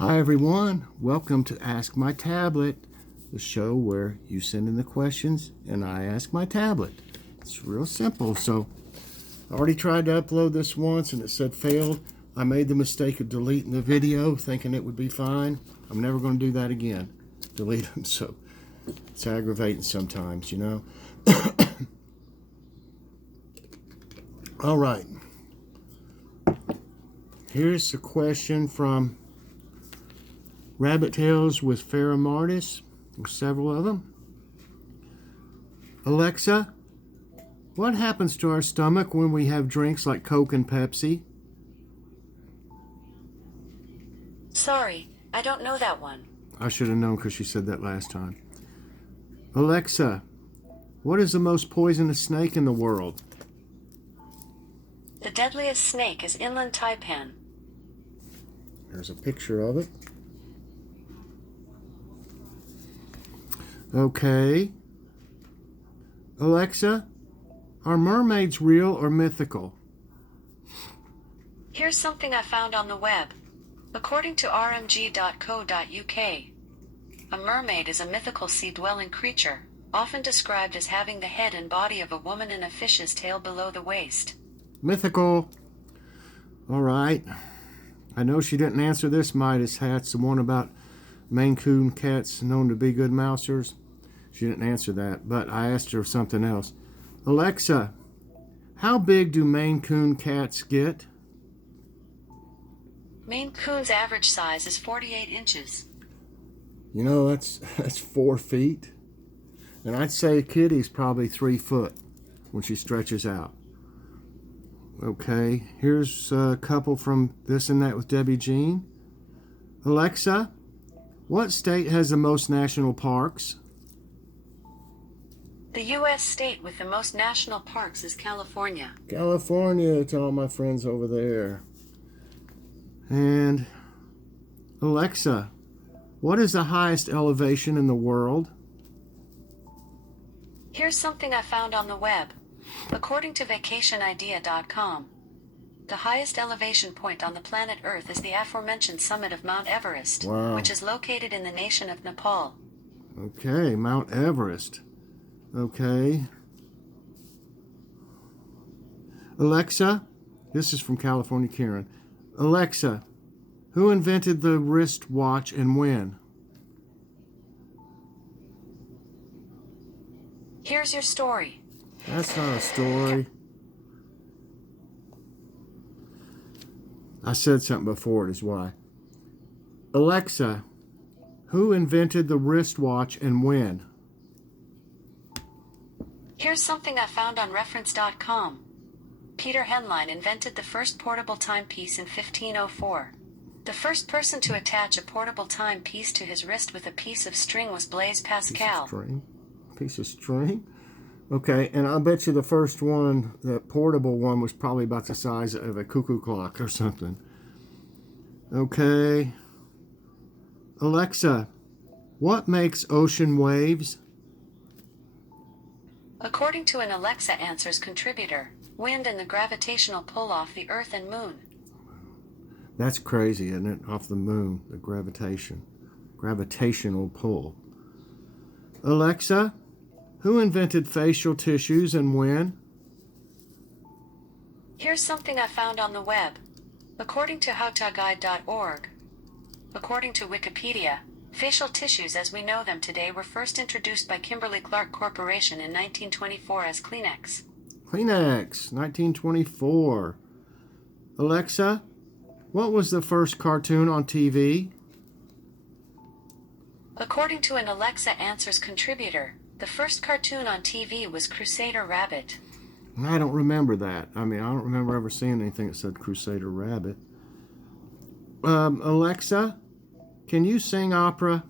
Hi everyone, welcome to Ask My Tablet, the show where you send in the questions and I ask my tablet. It's real simple. So I already tried to upload this once and it said failed. I made the mistake of deleting the video thinking it would be fine. I'm never going to do that again. Delete them. So it's aggravating sometimes, you know. All right. Here's a question from Rabbit Tails with Farrah Martis. There's several of them. Alexa, what happens to our stomach when we have drinks like Coke and Pepsi? Sorry, I don't know that one. I should have known because she said that last time. Alexa, what is the most poisonous snake in the world? The deadliest snake is inland taipan. There's a picture of it. Okay. Alexa, are mermaids real or mythical? Here's something I found on the web. According to rmg.co.uk, a mermaid is a mythical sea-dwelling creature, often described as having the head and body of a woman and a fish's tail below the waist. Mythical. All right. I know she didn't answer this Midas hat's the one about Maine Coon cats known to be good mousers. She didn't answer that, but I asked her something else. Alexa, how big do Maine Coon cats get? Maine Coon's average size is 48 inches. You know, that's 4 feet. And I'd say a kitty's probably 3 foot when she stretches out. Okay, here's a couple from This and That with Debbie Jean. Alexa, what state has the most national parks? The U.S. state with the most national parks is California. California, to all my friends over there. And Alexa, what is the highest elevation in the world? Here's something I found on the web. According to vacationidea.com, the highest elevation point on the planet Earth is the aforementioned summit of Mount Everest, Wow. which is located in the nation of Nepal. Okay, Mount Everest. Okay. Alexa, this is from California Karen. Alexa, who invented the wristwatch and when? Here's your story. That's not a story. I said something before it is why. Alexa, who invented the wristwatch and when? Here's something I found on reference.com. Peter Henlein invented the first portable timepiece in 1504. The first person to attach a portable timepiece to his wrist with a piece of string was Blaise Pascal. Piece of string? Okay, and I'll bet you the first one, the portable one, was probably about the size of a cuckoo clock or something. Okay. Alexa, what makes ocean waves? According to an Alexa Answers contributor, wind and the gravitational pull off the Earth and Moon. That's crazy, isn't it? Off the moon, the gravitational pull. Alexa, who invented facial tissues and when? Here's something I found on the web. According to howtoguide.org, according to Wikipedia, facial tissues as we know them today were first introduced by Kimberly-Clark Corporation in 1924 as Kleenex. Kleenex, 1924. Alexa, what was the first cartoon on TV? According to an Alexa Answers contributor, the first cartoon on TV was Crusader Rabbit. I don't remember that. I mean, I don't remember ever seeing anything that said Crusader Rabbit. Alexa, can you sing opera?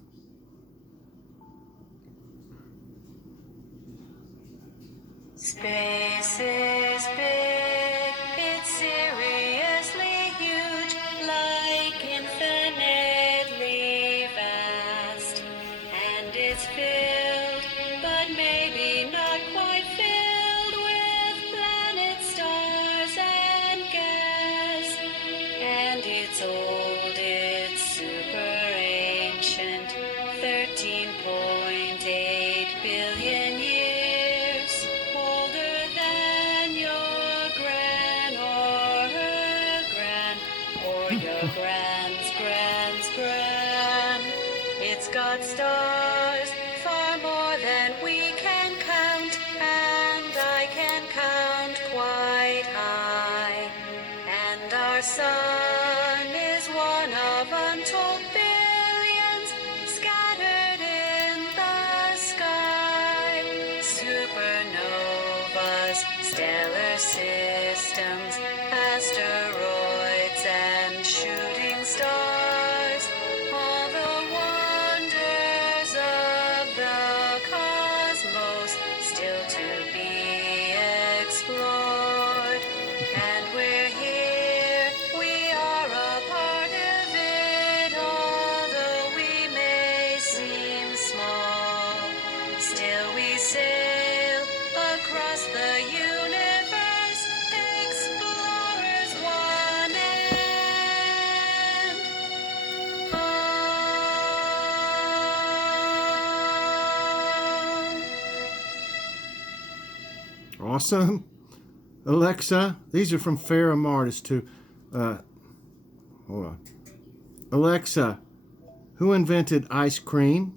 Space is big, it's seriously huge, like infinitely vast, and it's filled, but maybe not quite filled with planets, stars, and gas, and it's old, it's super your gran. It's got stars far more than we can count, and I can count quite high. And our sun is one of untold billions scattered in the sky. Supernovas, stellar systems, asteroids and shooting stars, all the wonders of the cosmos still to be explored. And we're here, we are a part of it, although we may seem small. Still we sail across the universe, explorers one and all. Awesome. Alexa, these are from Farrah Martis too. Hold on. Alexa, who invented ice cream?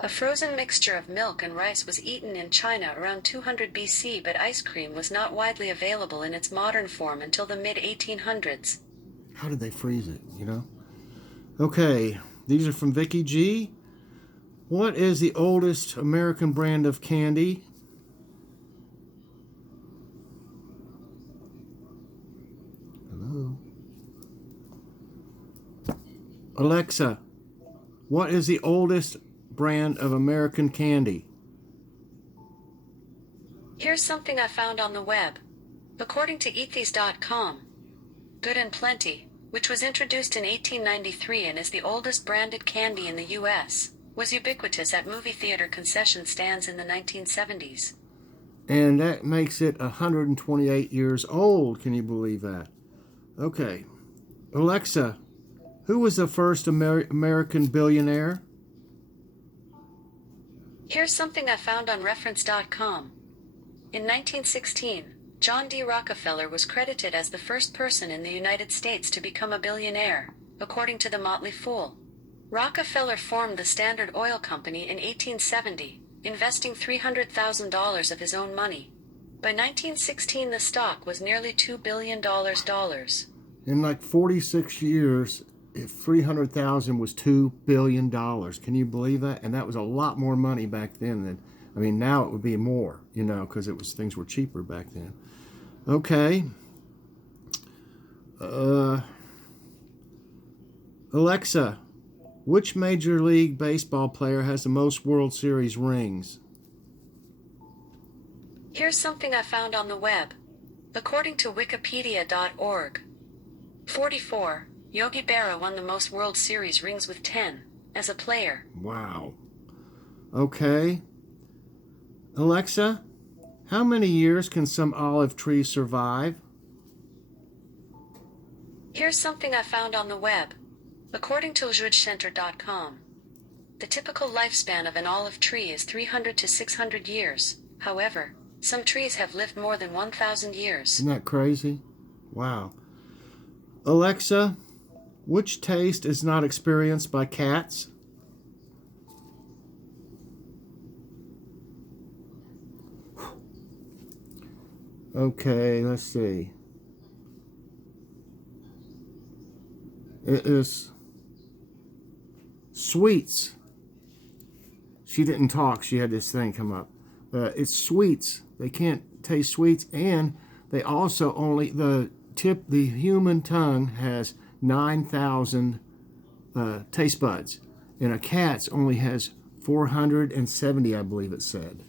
A frozen mixture of milk and rice was eaten in China around 200 BC, but ice cream was not widely available in its modern form until the mid-1800s. How did they freeze it, Okay, these are from Vicky G. What is the oldest American brand of candy? Hello? Alexa, what is the oldest brand of American candy? Here's something I found on the web. According to eatthese.com, Good and Plenty, which was introduced in 1893 and is the oldest branded candy in the U.S., was ubiquitous at movie theater concession stands in the 1970s. And that makes it 128 years old. Can you believe that? Okay. Alexa, who was the first American billionaire? Here's something I found on reference.com. In 1916, John D. Rockefeller was credited as the first person in the United States to become a billionaire, according to the Motley Fool. Rockefeller formed the Standard Oil Company in 1870, investing $300,000 of his own money. By 1916, the stock was nearly $2 billion. In like 46 years, if 300,000 was $2 billion. Can you believe that? And that was a lot more money back then now it would be more, because things were cheaper back then. Okay. Alexa, which Major League Baseball player has the most World Series rings? Here's something I found on the web. According to wikipedia.org, 44, Yogi Berra won the most World Series rings with 10, as a player. Wow. Okay. Alexa, how many years can some olive trees survive? Here's something I found on the web. According to LjudgeCenter.com, the typical lifespan of an olive tree is 300 to 600 years. However, some trees have lived more than 1,000 years. Isn't that crazy? Wow. Alexa, which taste is not experienced by cats? Okay, let's see. It is sweets. She didn't talk. She had this thing come up. It's sweets. They can't taste sweets, and they also the human tongue has 9,000 taste buds, and a cat's only has 470, I believe it said.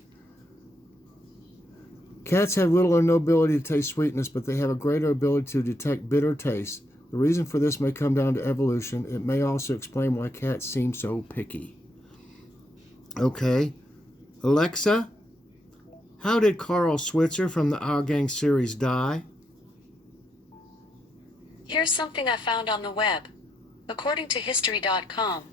Cats have little or no ability to taste sweetness, but they have a greater ability to detect bitter taste. The reason for this may come down to evolution. It may also explain why cats seem so picky. Okay. Alexa, how did Carl Switzer from the Our Gang series die? Here's something I found on the web. According to History.com,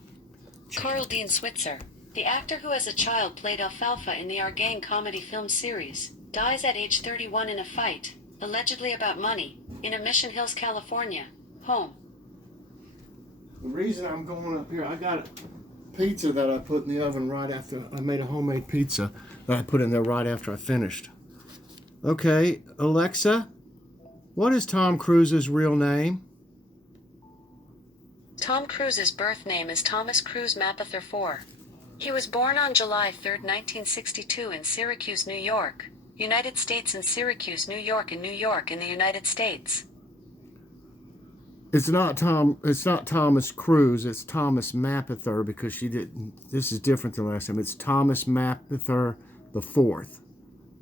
Carl Dean Switzer, the actor who as a child played Alfalfa in the Our Gang comedy film series, dies at age 31 in a fight. allegedly about money, in a Mission Hills, California, home. The reason I'm going up here, I got pizza that I put in the oven right after I made a homemade pizza that I put in there right after I finished. Okay, Alexa, what is Tom Cruise's real name? Tom Cruise's birth name is Thomas Cruise Mapother IV. He was born on July 3, 1962 in Syracuse, New York, United States, in Syracuse, New York in the United States. It's not Thomas Cruise, it's Thomas Mapother, because she didn't. This is different than last time. It's Thomas Mapother the Fourth,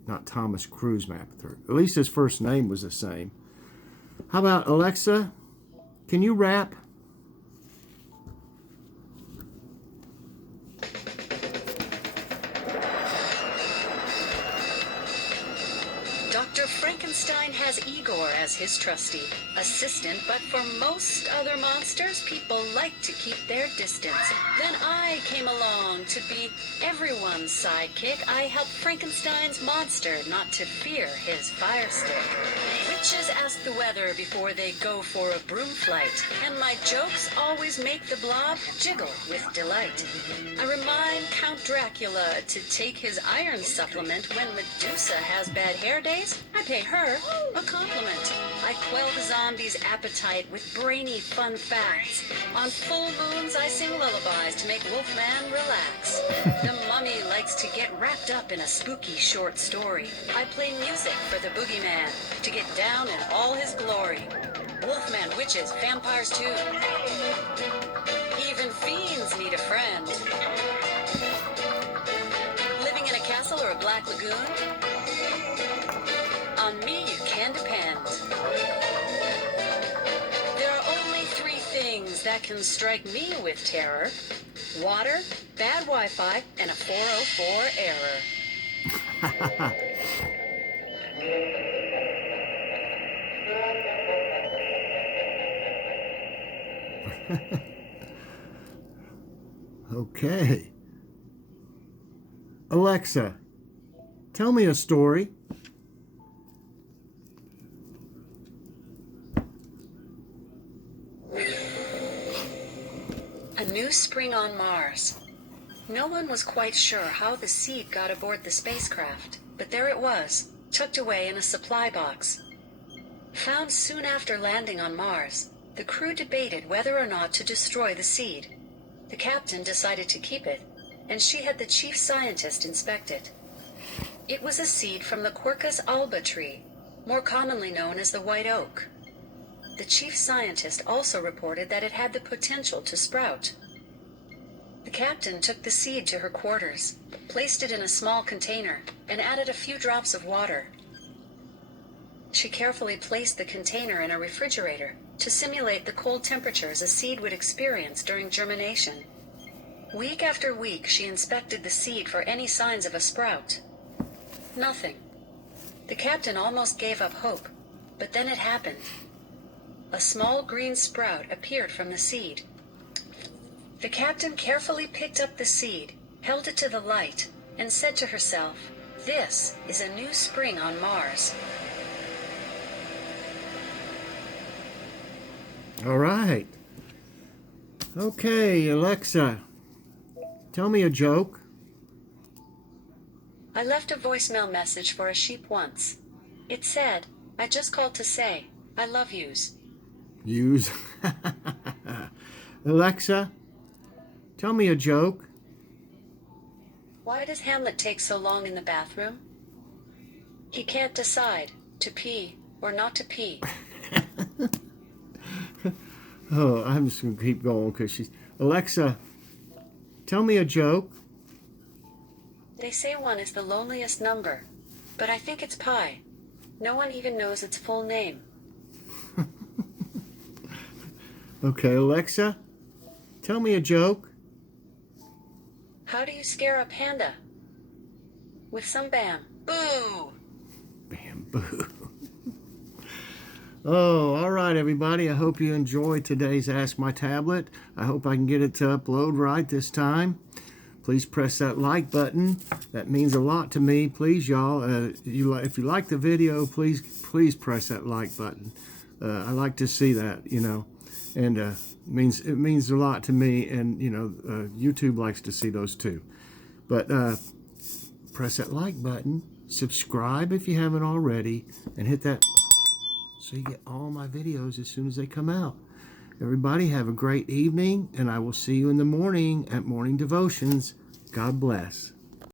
not Thomas Cruise Mapother. At least his first name was the same. How about Alexa? Can you rap? Dr. Frankenstein has Igor as his trusty assistant, but for most other monsters, people like to keep their distance. Then I came along to be everyone's sidekick. I helped Frankenstein's monster not to fear his fire stick. Witches ask the weather before they go for a broom flight, and my jokes always make the blob jiggle with delight. I remind Count Dracula to take his iron supplement when Medusa has bad hair days. I pay her a compliment. I quell the zombie's appetite with brainy fun facts. On full moons, I sing lullabies to make Wolfman relax. The mummy likes to get wrapped up in a spooky short story. I play music for the boogeyman to get down in all his glory. Wolfman, witches, vampires too. Even fiends need a friend. Living in a castle or a black lagoon? On me you can depend. There are only three things that can strike me with terror: water, bad Wi-Fi, and a 404 error. Okay. Alexa, tell me a story. A new spring on Mars. No one was quite sure how the seed got aboard the spacecraft, but there it was, tucked away in a supply box. Found soon after landing on Mars, the crew debated whether or not to destroy the seed. The captain decided to keep it, and she had the chief scientist inspect it. It was a seed from the Quercus alba tree, more commonly known as the white oak. The chief scientist also reported that it had the potential to sprout. The captain took the seed to her quarters, placed it in a small container, and added a few drops of water. She carefully placed the container in a refrigerator to simulate the cold temperatures a seed would experience during germination. Week after week, she inspected the seed for any signs of a sprout. Nothing. The captain almost gave up hope, but then it happened. A small green sprout appeared from the seed. The captain carefully picked up the seed, held it to the light, and said to herself, "This is a new spring on Mars." All right. Okay, Alexa, tell me a joke. I left a voicemail message for a sheep once. It said, "I just called to say, I love yous." Use. Alexa, tell me a joke. Why does Hamlet take so long in the bathroom? He can't decide to pee or not to pee. Oh, I'm just going to keep going because she's... Alexa, tell me a joke. They say one is the loneliest number, but I think it's pi. No one even knows its full name. Okay, Alexa, tell me a joke. How do you scare a panda? With some bamboo. Bamboo. Oh, all right, everybody. I hope you enjoyed today's Ask My Tablet. I hope I can get it to upload right this time. Please press that like button. That means a lot to me. Please, y'all, if you like the video, please press that like button. I like to see that, and it means a lot to me, and YouTube likes to see those too. But press that like button, subscribe if you haven't already, and hit that so you get all my videos as soon as they come out. Everybody have a great evening, and I will see you in the morning at morning devotions. God bless.